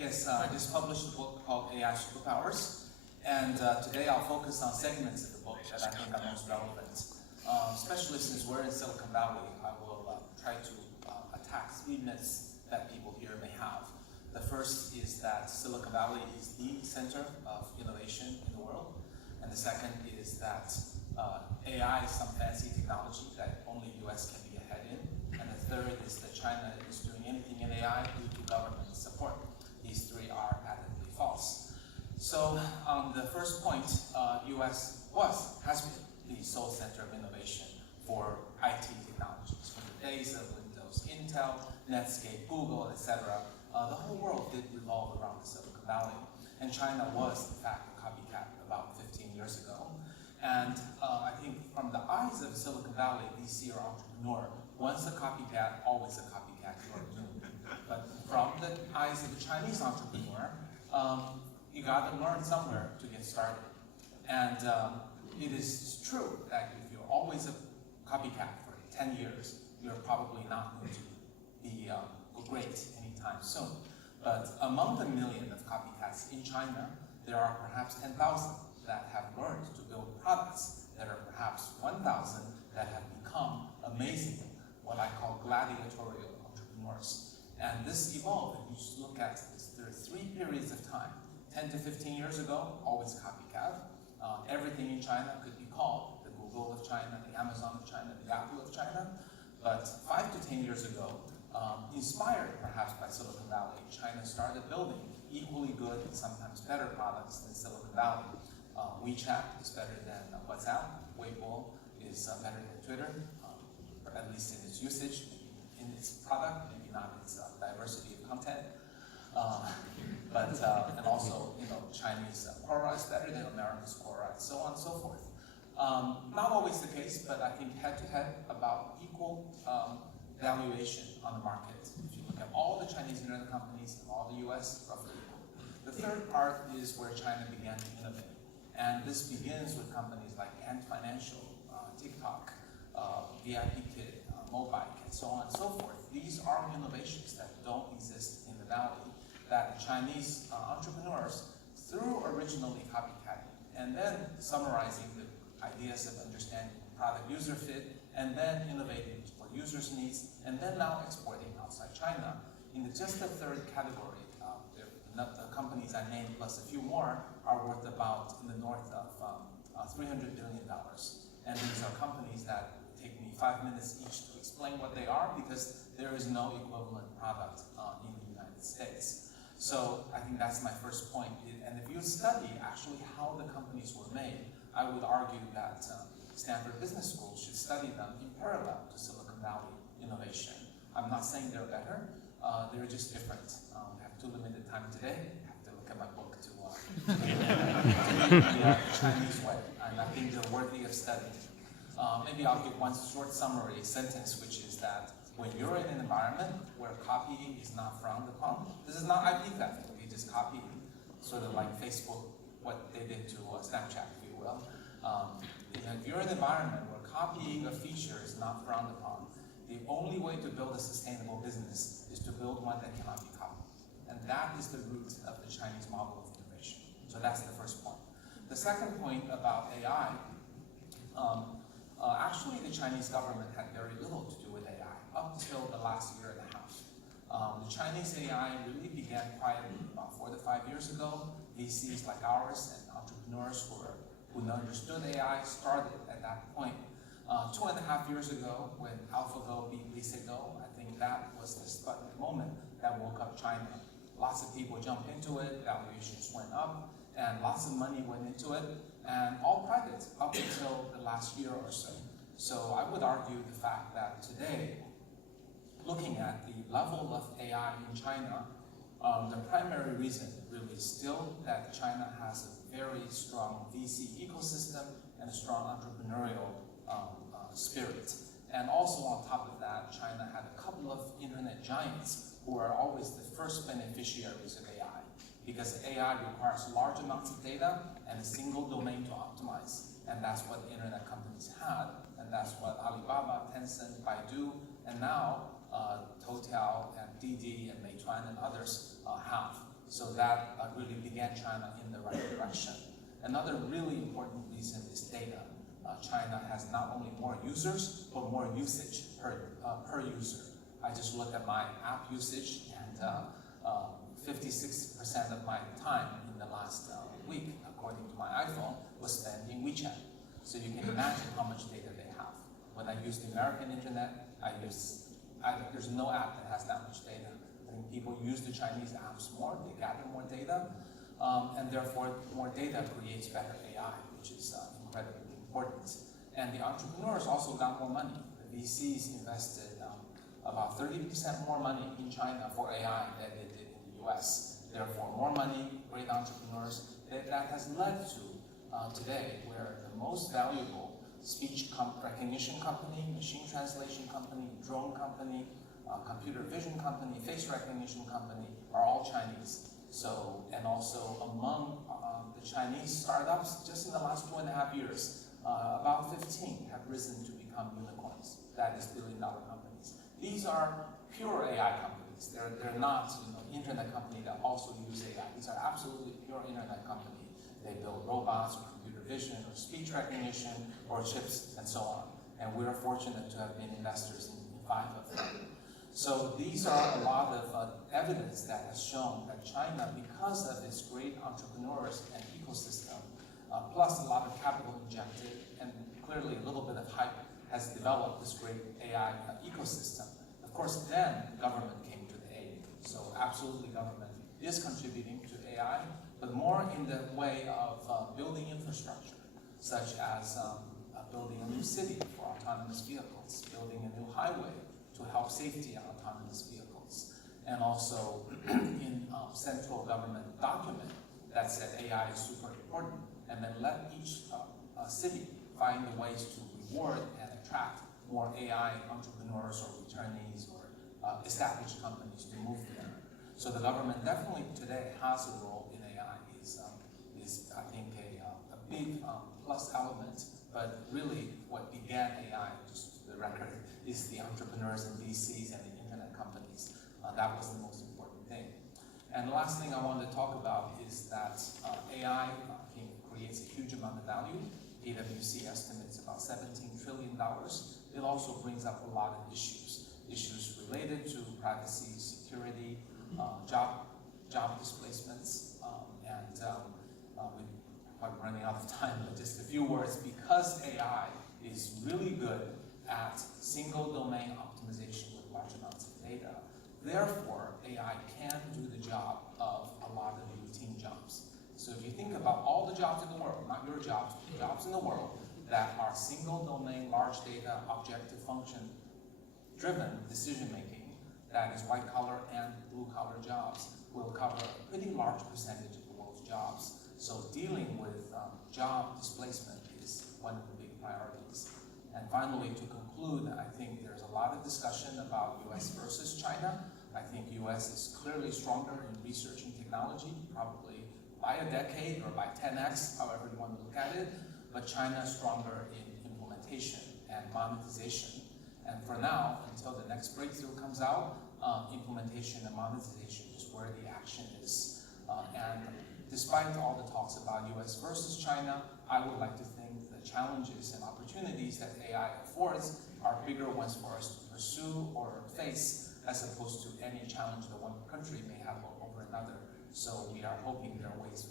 Yes, I just published a book called AI Superpowers, and today I'll focus on segments of the book that I think are most relevant. Especially since we're in Silicon Valley, I will try to attack three myths that people here may have. The first is that Silicon Valley is the center of innovation in the world, and the second is that AI is some fancy technology that only US can be ahead in, and the third is that China is doing anything in AI due to government support. These three are patently false. So on the first point, US has been the sole center of innovation for IT technologies. From the days of Windows, Intel, Netscape, Google, etc., the whole world did revolve around the Silicon Valley. And China was, in fact, a copycat about 15 years ago. And I think from the eyes of Silicon Valley VC or entrepreneur, once a copycat, always a copycat, you are doomed. But from the eyes of the Chinese entrepreneur, you got to learn somewhere to get started. And it is true that if you're always a copycat for 10 years, you're probably not going to be great anytime soon. But among the million of copycats in China, there are perhaps 10,000 that have learned to build products. There are perhaps 1,000 that have become amazing, what I call gladiatorial entrepreneurs. And this evolved. If you just look at this, there are three periods of time. 10 to 15 years ago, always copycat. Everything in China could be called the Google of China, the Amazon of China, the Apple of China. But 5 to 10 years ago, inspired perhaps by Silicon Valley, China started building equally good and sometimes better products than Silicon Valley. WeChat is better than WhatsApp. Weibo is better than Twitter, or at least in its usage, in its product, maybe not its diversity of content. And also, Chinese Quora is better than America's Quora, and so on and so forth. Not always the case, but I think head-to-head about equal valuation on the market. If you look at all the Chinese internet companies and all the US, roughly equal. The third part is where China began to innovate. And this begins with companies like Ant Financial, TikTok, VIPKid, Mobike, and so on and so forth. These are innovations that don't exist in the Valley, that Chinese entrepreneurs, through originally copycatting, and then summarizing the ideas of understanding product user fit, and then innovating for users' needs, and then now exporting outside China. In just the third category, the companies I named plus a few more are worth about in the north of $300 billion. And these are companies that take me 5 minutes each to explain what they are because there is no equivalent product in the United States. So I think that's my first point. And if you study actually how the companies were made, I would argue that Stanford Business School should study them in parallel to Silicon Valley innovation. I'm not saying they're better, they're just different. We have too limited time today. I have to look at my book to the Chinese way, and I think they're worthy of study. Maybe I'll give one short summary sentence, which is that when you're in an environment where copying is not frowned upon, this is not IP theft, we just copy, sort of like Facebook, what they did to Snapchat, if you will. If you're in an environment where copying a feature is not frowned upon, the only way to build a sustainable business is to build one that cannot be copied. And that is the root of the Chinese model of innovation. So that's the first point. The second point about AI, actually the Chinese government had very little to do with AI up until the last year and a half. The Chinese AI really began quietly about 4 to 5 years ago. VCs like ours and entrepreneurs who understood AI started at that point. 2.5 years ago, when AlphaGo beat LiSaGo, I think that was the Sputnik moment that woke up China. Lots of people jumped into it, valuations went up, and lots of money went into it, and all private up until the last year or so. So I would argue the fact that today, looking at the level of AI in China, the primary reason really is still that China has a very strong VC ecosystem and a strong entrepreneurial spirit. And also on top of that, China had a couple of internet giants who are always the first beneficiaries of AI, because AI requires large amounts of data and a single domain to optimize. And that's what the internet companies had, and that's what Alibaba, Tencent, Baidu, and now Toutiao and Didi and Meituan and others have. So that really began China in the right direction. Another really important reason is data. China has not only more users, but more usage per user. I just looked at my app usage, and 56% of my time in the last week, according to my iPhone, was spent in WeChat. So you can imagine how much data they have. When I use the American internet, there's no app that has that much data. I think people use the Chinese apps more, they gather more data, and therefore more data creates better AI, which is incredibly important. And the entrepreneurs also got more money. The VCs invested about 30% more money in China for AI than they did in the US. Therefore, more money, great entrepreneurs. That has led to today where the most valuable speech recognition company, machine translation company, drone company, computer vision company, face recognition company are all Chinese. So, and also among the Chinese startups, just in the last 2.5 years, about 15 have risen to become unicorns. That is billion-dollar companies. These are pure AI companies. They're not internet company that also use AI. These are absolutely pure internet company. They build robots or computer vision or speech recognition or chips and so on. And we are fortunate to have been investors in 5 of them. So these are a lot of evidence that has shown that China, because of its great entrepreneurs and ecosystem, plus a lot of capital injected and clearly a little bit of hype, has developed this great AI ecosystem. Of course, then government came to the aid. So absolutely government is contributing to AI, but more in the way of building infrastructure, such as building a new city for autonomous vehicles, building a new highway to help safety on autonomous vehicles, and also in central government document that said AI is super important, and then let each city find the ways to reward and attract more AI entrepreneurs or returnees or established companies to move there. So the government definitely today has a role in AI, is I think a big plus element, but really what began AI, just for the record, is the entrepreneurs and VCs and the internet companies. That was the most important thing. And the last thing I wanted to talk about is that AI creates a huge amount of value. PwC estimates about $17 trillion. It also brings up a lot of issues related to privacy, security, job displacements, and we're running out of time, but just a few words. Because AI is really good at single domain optimization with large amounts of data, therefore AI can do the job of a lot of routine jobs. So if you think about all the jobs in the world, not your jobs, but jobs in the world that are single domain, large data, objective function driven decision making, that is white collar and blue collar jobs, will cover a pretty large percentage of the world's jobs. So dealing with job displacement is one of the big priorities. And finally, to conclude, I think there's a lot of discussion about US versus China. I think US is clearly stronger in research and technology, probably by a decade or by 10x, however you want to look at it, but China is stronger in implementation and monetization. And for now, until the next breakthrough comes out, implementation and monetization is where the action is. And despite all the talks about US versus China, I would like to think the challenges and opportunities that AI affords are bigger ones for us to pursue or face, as opposed to any challenge that one country may have over another. So we are hoping there are ways